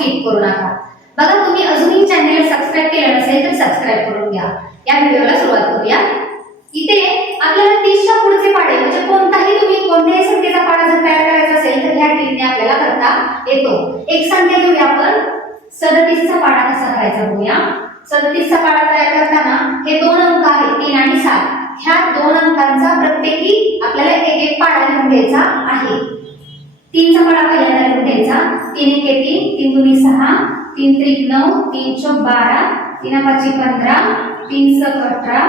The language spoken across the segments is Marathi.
स्किप करू नका. बघा तुम्ही अजूनही चॅनल सबस्क्राईब केलं नसेल तर सबस्क्राईब करून घ्या. या व्हिडिओला सुरुवात करूया. इथे आपल्याला तीसच्या पुढचे पाडे म्हणजे कोणताही तुम्ही कोणत्याही संख्येचा पाडा जर तयार करायचा असेल तर ह्या ट्रिकने आपल्याला करता येतो. एक संख्या घेऊया आपण. सदतीसचा पाडा कसा करायचा बघूया. सदतीसचा पाडा तयार करताना हे दोन अंक आहेत तीन आणि सात. ह्या दोन अंकांचा प्रत्येकी आपल्याला एक एक पाडा घेऊन घ्यायचा आहे. तीनचा पाडा पहिल्यांदा घेऊन घ्यायचा. तीन एक तीन. तीन दुनी सहा तीन त्रिक नऊ तीन चौक बारा तीन पाची पंधरा तीन सक अठरा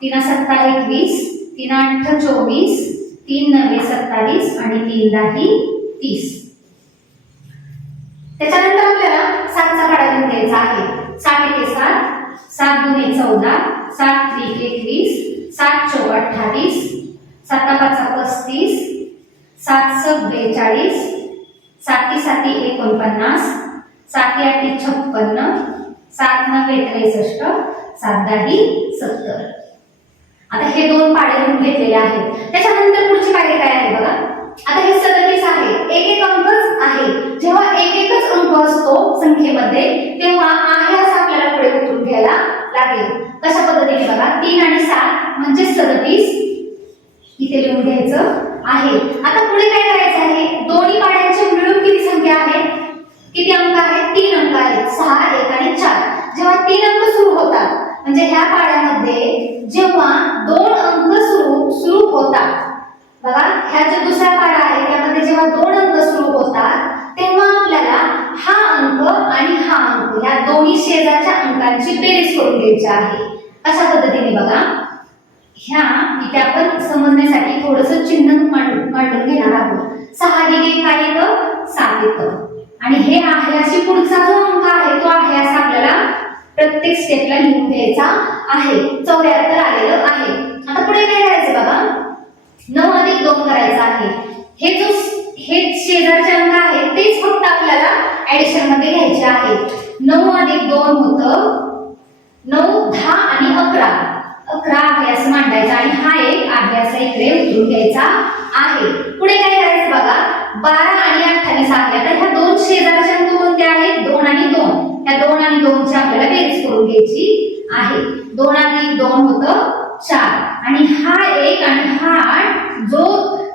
तीन सत्ता एकवीस तीन आठ चोवीस तीन नवे सत्तावीस आणि तीन दाही तीस. त्याच्यानंतर आपल्याला सातचा पाडा द्यायचा आहे. सात एके सात सात दुने चौदा सात त्रिक एकवीस सात चौक अठ्ठावीस साता पाचा पस्तीस सात सक बेचाळीस साती साती एकोणपन्नास साती आठ छप्पन्न सात नव्हे त्रेसष्ट सात दहाही सत्तर. आता हे दोन पाडे लिहून घेतलेले आहेत. त्याच्यानंतर पुढची पाडे काय आहे बघा? आता हे सदतीस आहे. एक एक अंकच आहे. जेव्हा एक एकच अंक असतो संख्येमध्ये तेव्हा आहे असं आपल्याला पुढे उतरून घ्यायला लागेल. कशा पद्धतीने बघा? तीन आणि सात म्हणजे सदतीस. इथे लिहून घ्यायचं आहे आता पुढे काय करायचं आहे दोन्ही पाड्यांची मिळून किती संख्या आहे किती अंक आहेत सहा एक आणि चार. जेव्हा तीन अंक सुरू होतात म्हणजे ह्या पाड्यामध्ये जेव्हा दोन अंक सुरू सुरू होतात. बघा ह्या जो दुसरा पाडा आहे त्यामध्ये जेव्हा दोन अंक सुरू होतात तेव्हा आपल्याला हा अंक आणि हा अंक या दोन्ही शेजारच्या अंकांची बेरीज करून घ्यायची आहे. अशा पद्धतीने बघा. ह्या इथे आपण समजण्यासाठी थोडस चिन्ह मांडून घेणार आहोत. स्टेपला लिहून द्यायचा आहे. चौऱ्याहत्तर आलेलं आहे. आता पुढे काय करायचं बाबा? नऊ अधिक दोन करायचं आहे. हे जो हे शेजारचे अंक आहे तेच फक्त आपल्याला ऍडिशनमध्ये घ्यायचे आहे. नऊ अधिक दोन होत नऊ दहा आणि अकरा. अकरा आहे असं मांडायचं आणि हा एक आहे असा इकडे उतरून घ्यायचा आहे. पुढे काय करायचं बघा? बारा आणि अठ्ठावीस आहे आता ह्या दोन शेजारच्या अंक कोणते आहेत दोन आणि दोन ह्या दोन आणि दोनची आपल्याला बेरीज करून घ्यायची आहे. दोन आणि दोन होतं चार. आणि हा एक आणि हा आठ जो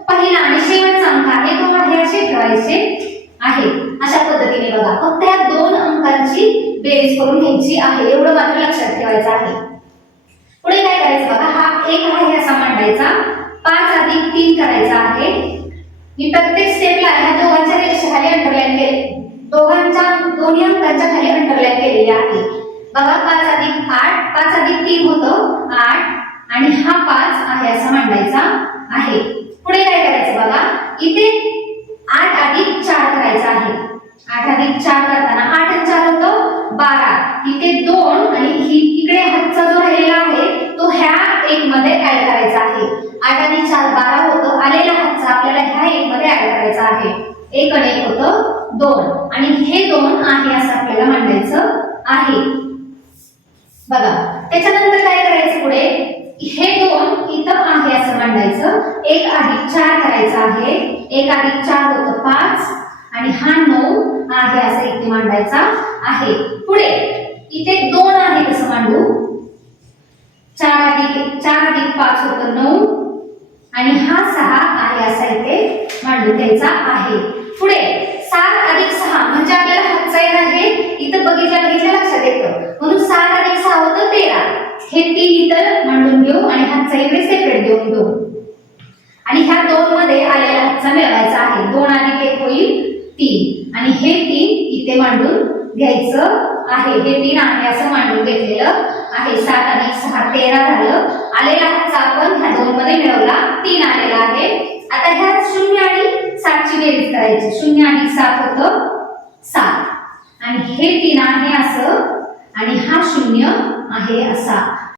पहिला आणि शेवटचा अंक आहे तो आहे असे ठेवायचे आहे. अशा पद्धतीने बघा. फक्त या दोन अंकांची बेरीज करून घ्यायची आहे. एवढं मात्र लक्षात ठेवायचं आहे. पुढे काय करायचं बघा? हा एक आहे असा मांडायचा पाच अधिक तीन करायचा आहे. मी प्रत्येक स्टेपला ह्या दोघांच्या रेषा खाली अंडरलाईन केले. दोघांच्या दोन्ही अंकांच्या खाली अंडरलाईन केलेली आहे. बघा पाच अधिक आठ पाच अधिक तीन होतं आठ. आणि हा पाच आहे असं मांडायचा आहे. पुढे काय करायचं बघा? इथे आठ अधिक चार करायचा आहे. आठ अधिक चार करताना आठ आणि चार होतं बारा. इथे दोन आणि ही इकडे हातचा जो राहिलेला आहे तो ह्या एक मध्ये ऍड करायचा आहे. आठ आणि चार बारा होतं आलेला हातचा आपल्याला ह्या एक मध्ये ऍड करायचा आहे. एक आणि एक होतं दोन. आणि हे दोन आहे असं आपल्याला मांडायचं आहे. बघा त्याच्यानंतर काय करायचं पुढे? हे दोन इथं आहे असं मांडायचं. एक अधिक चार करायचं आहे. एक अधिक चार होतं पाच. आणि हा नऊ आहे असं इथे मांडायचा आहे. पुढे इथे दोन आहे तसं मांडू. चार अधिक चार अधिक पाच होतं नऊ. आणि हा सहा आहे असा इथे मांडू द्यायचा आहे. पुढे सात अधिक सहा म्हणजे आपल्याला हातचा येत आहे इथं बघितल्या बघितल्या लक्षात येतं म्हणून सात अधिक सहा होतं तेरा हे तीन इतर मांडून घेऊ आणि हातचा इकडे सेपरेट देऊन घेऊ. आणि ह्या दोन मध्ये आलेला हातचा मिळवायचा आहे. दोन अधिक एक होईल तीन. आणि हे तीन इथे मांडून घ्यायचं आहे. हे तीन आहे असं मांडून घेतलेलं आहे. सात आणि सहा तेरा झालं. आलेला हातचा आपण ह्या दोन मध्ये मिळवला. तीन आलेला आहे. आता ह्या शून्य आणि सातची बेरीज करायची. शून्य आणि सात होतं सात. आणि हे तीन आहे असं. आणि हा शून्य आहे असा.